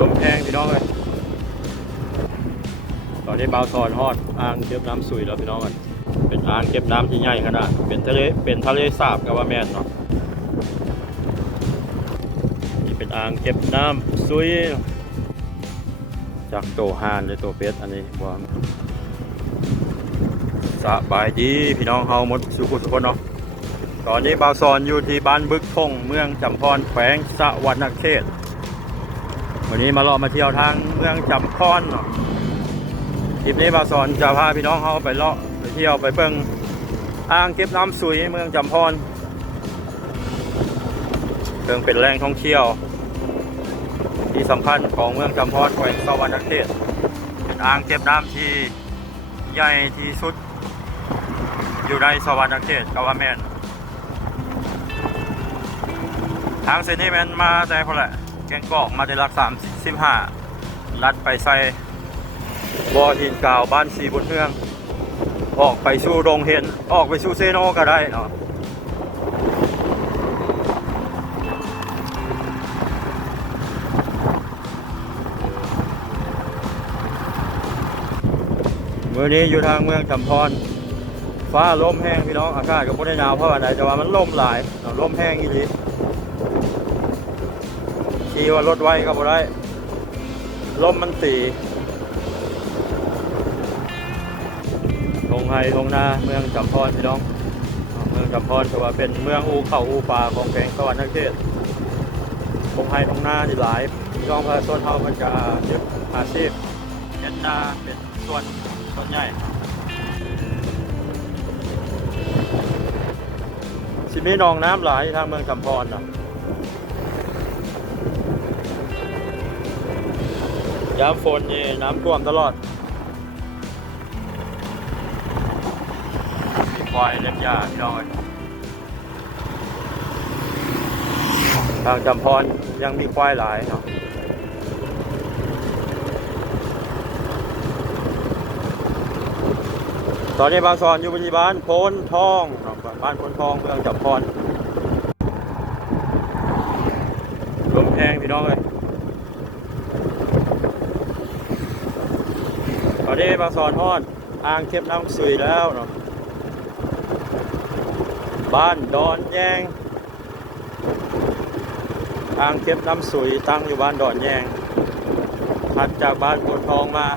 ลมแพงพี่น้องเลยตอนนี้บาวซอนฮอดอ่างเก็บน้ำสุยแล้วพี่น้องกันเป็นอ่างเก็บน้ำที่ใหญ่ขนาดเป็นทะเลเป็นทะเลสาบกับว่าแม่นเนาะนี่เป็นอ่างเก็บน้ำสุยจากโตฮานหรือโตเป็ดอันนี้ว่าสบายดีพี่น้องเฮาหมดสุขุสุขเนาะตอนนี้บาวซอนอยู่ที่บ้านบึกทงเมืองจำพรแขวงสะวรรณเขต วันนี้มาเลาะมาเที่ยวทางเมืองจำพรเนาะคลิปนี้บาวซอนจะพาพี่น้องเฮาไปเลาะไปเที่ยวไปเบิ่งอ่างเก็บน้ำสุยเมืองจำพรเพิ่งเป็นแหล่งท่องเที่ยว ที่สำคัญของเมืองจำพรแขวงสวรรณเขตเป็นอ่างเก็บน้ำที่ใหญ่ที่สุด อยู่ในสวรรณเขตกาวาแมนทางเซนนี่แมนมาแต่พอแหละ แกงกอกมาได้รักสามสิบห้าลัดไปใส่บ่อหินกาวบ้านสีบนเมือง ออกไปสู่ดงเห็น ออกไปสู่เซโนก็ได้เนาะมื่อนี้อยู่ทางเมืองจำพร ฟ้าลมแห้งพี่น้องอากาศก็ไม่ได้หนาวเพราะอะไรแต่ว่ามันลมหลายลมแห้งอีหลี ขี่ว่ารถไว้ก็บ่ได้ลมมันตีทงไฮทงนาเมืองจำพรพี่น้อง เมืองจำพรถือว่าเป็นเมืองอูเข่าอูป่าของแกงสวรรค์เขตทงไฮทงนาที่หลายพี่น้องประชาชนเฮามันจะยึดอาชีพเฮ็ดนาเป็นส่วนส่วนใหญ่สิมีหนองน้ำไหลทางเมืองจำพรนะ ยามฝนนี่น้ำท่วมตลอดมีควายเล็บยาพี่น้อยทางจำพรยังมีควายหลายเนาะตอนนี้บางสอนอยู่ที่บ้านโพนทองบ้านโพนทองเมืองจำพรลมแห้งพี่น้องเลย ตอนนี้บางสอนฮอดอ่างเก็บน้ำสุยแล้วเนาะบ้านดอนแยงอ่างเก็บน้ำสุยตั้งอยู่บ้านดอนแยงถัดจากบ้านโพทองมา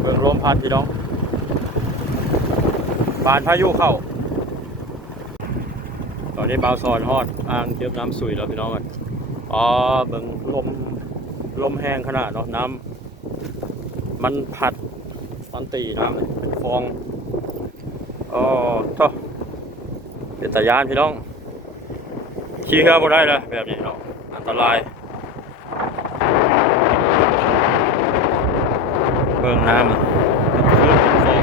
เบิ่งลมพัดพี่น้องบานพายุเข้า ตอนนี้บาซอนฮอดอ่างเก็บน้ำสุยแล้วพี่น้องกันอ๋อเบิ่งลมลมแห้งขนาดเนาะน้ำมันพัดตอนตีน้ำเลยเป็นฟองอ๋อท่อเป็นตะยานพี่น้องขี่เครื่องบ่ได้เลยแบบนี้เนาะอันตรายเบิ่งน้ำเป็นคลื่นเป็นฟอง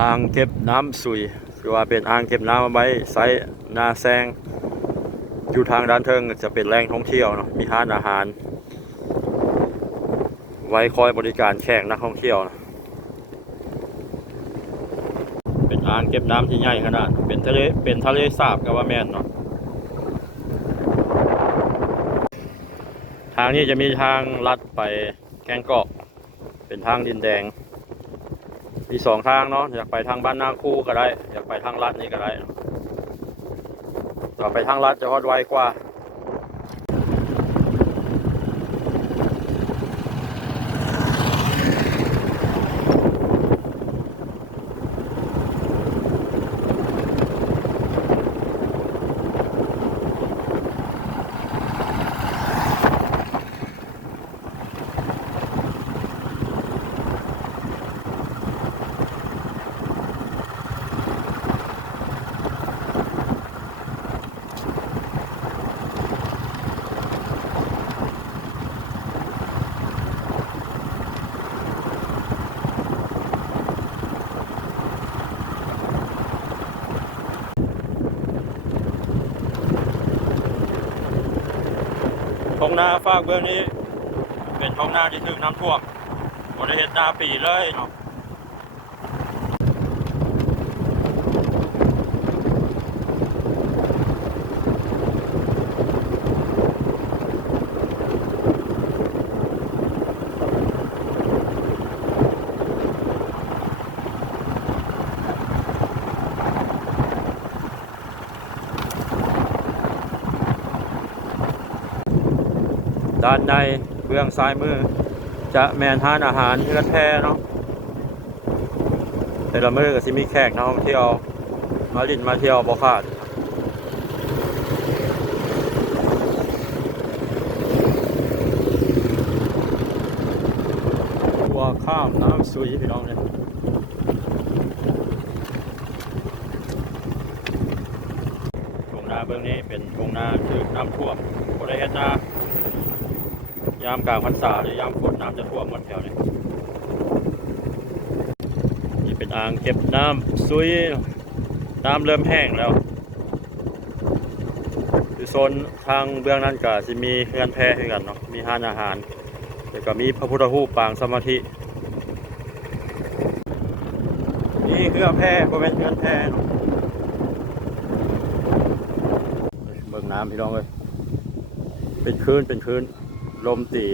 อ่างเก็บน้ำสุยคือว่าเป็นอ่างเก็บน้ำไว้ใส่นาแซง อยู่ทางด้านเทิงจะเป็นแหล่งท่องเที่ยวเนาะมีร้านอาหาร ไว้คอยบริการแขกนักท่องเที่ยวนะเป็นอ่างเก็บน้ำที่ใหญ่ขนาด เป็นทะเลเป็นทะเลสาบกับว่าแม่นเนาะทางนี้จะมีทางลัดไปแกงเกาะเป็นทางดินแดง มีสองทางเนาะอยากไปทางบ้านนาคู่ก็ได้ อยากไปทางลัดนี่ก็ได้ต่อไปทางลัดจะฮอดไวกว่า งนาฝากเบื้องนี้ เป็นท้องนาที่ถึงน้ำท่วมบ่ได้เฮ็ดหน้าปีเลยเนาะ ด้านในเบื้องซ้ายมือ จะแมนทานอาหารเฮือนแพเนาะแต่ละมือก็สิมีแขกนักท่องเที่ยวมาลินมาเที่ยวบ่ขาดตัวข้าวน้ำซุยพี่น้องเนี่ยตรงนาเบื้องนี้เป็นตรงนาคือน้ำท่วมบริเวณนา ยามกลางพรรษาหรือยามฝนน้ำจะท่วมหมดแถวนี้นี่เป็นอ่างเก็บน้ำซุยน้ำเริ่มแห้งแล้วอยู่โซนทางเบื้องนั้นก็จะมีเฮือนแพให้กันเนาะมีห้านอาหารแล้วก็มีพระพุทธรูปปางสมาธินี่เฮือนแพบริเวณเฮือนแพเนาะเบิ่งน้ำพี่น้องเลยเป็นคืนเป็นคืน ลมตี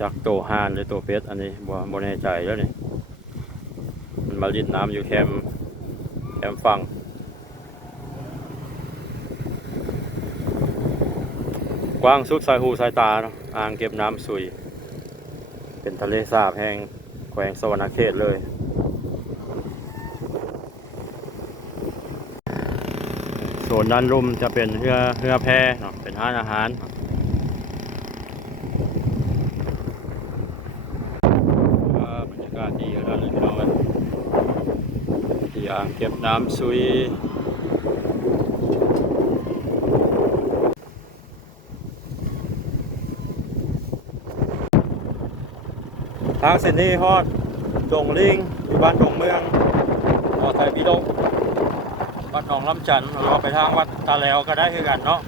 จากโตฮานหรือโตเป็ดอันนี้บ่บ่แน่ใจแล้วนี่มันมาลิ้นน้ำอยู่แคมแคมฟังกว้างสุดสายหูสายตาอ่างเก็บน้ำสุย เป็นทะเลสาบแห่งแขวงสวรรณเขตเลย โซนด้านลุ่มจะเป็นเรือเรือแพเนาะเป็นร้านอาหารบรรยากาศดีแล้วเลยพี่น้องที่อ่างเก็บน้ำซุยทางเส้นนี้ฮอดดงลิงอยู่บ้านดงเมืองออไทยพี่ดง วัดหนองลำจันหรือว่าไปทางวัดตาแล้วก็ได้คือกันเนาะ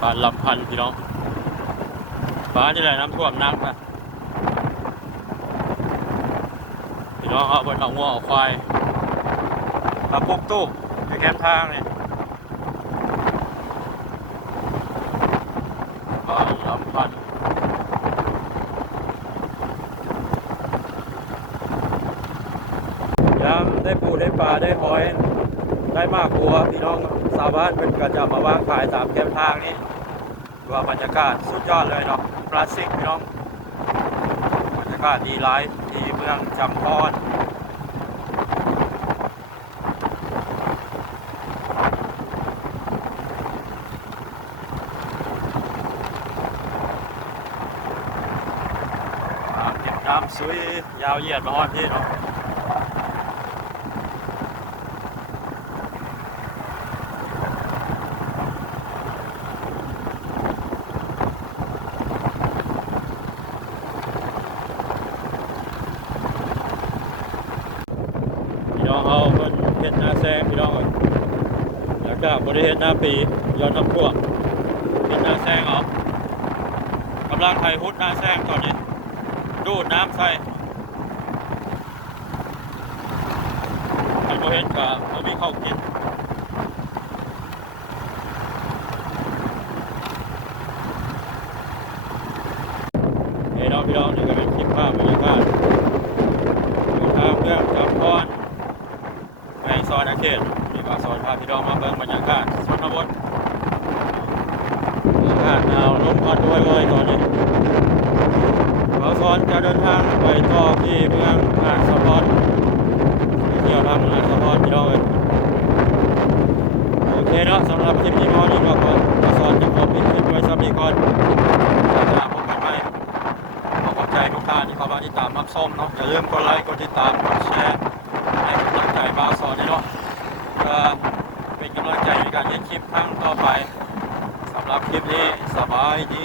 บ้านลำพันธ์พี่น้องบ้านนี่แหลน้ำท่วมนักนะพี่น้องเอาบนเอางัวเอาควาย มาปุ๊บตู้แคมทางเนี่ยบ้าลำพันธ์ยามได้ปูได้ปลาได้หอย ได้มากกว่าพี่น้องชาวบ้านเป็นก็จะมาวางขายตามแคมทางนี้ว่าบรรยากาศสุดยอดเลยเนาะคลาสสิกพี่น้องบรรยากาศดีไลฟ์ที่เมืองจำพอ่า เก็บน้ำซุยยาวเหยียดมาฮอดพี่เนาะพี่น้องเอาเพิ่เฮ็ดหน้าแซงพี่น้องอ้ยแล้วก็บ่ได้เฮ็ดหน้าปีย้อนน้ำท่วมเฮ็ดหน้าแซงเอากำลังไถพุดหน้าแซงตอนนี้ ดูดน้ำใส่ไอ้โมเห็นกับเขามีข้าวกินเฮ้ยน้องพี่น้องนี่ก็เป็นคลิปภาพบรรยากาศอยู่ทางเพื่อนจำพรแม่งซอยนาเขตนี่ก็ซอยพาพี่น้องมาเบิ่งบรรยากาศชนบทอากาศหนาวลมพัดด้วยเว้ยตอนนี้ อนจะเดินทางไปต่อที่เมืองอาสะพอนเที่ยวทางเมือาสะพอนพี่น้องเยโอเคเนาะสำหรับคลิปนี้พอนี้ก็ขอมาสอนจะขอปิดคลิปไว้สักนี้ก่อนจะพบกันใหม่ขอขอบใจทุกท่านที่เข้ามาติดตามรับชมเนาะอย่าลืมกดไลค์กดติดตามกดแชร์ให้กำลังใจบาสอนด้วยเนาะเป็นกำลังใจในการในคลิปครั้งต่อไปสำหรับคลิปนี้สบายดี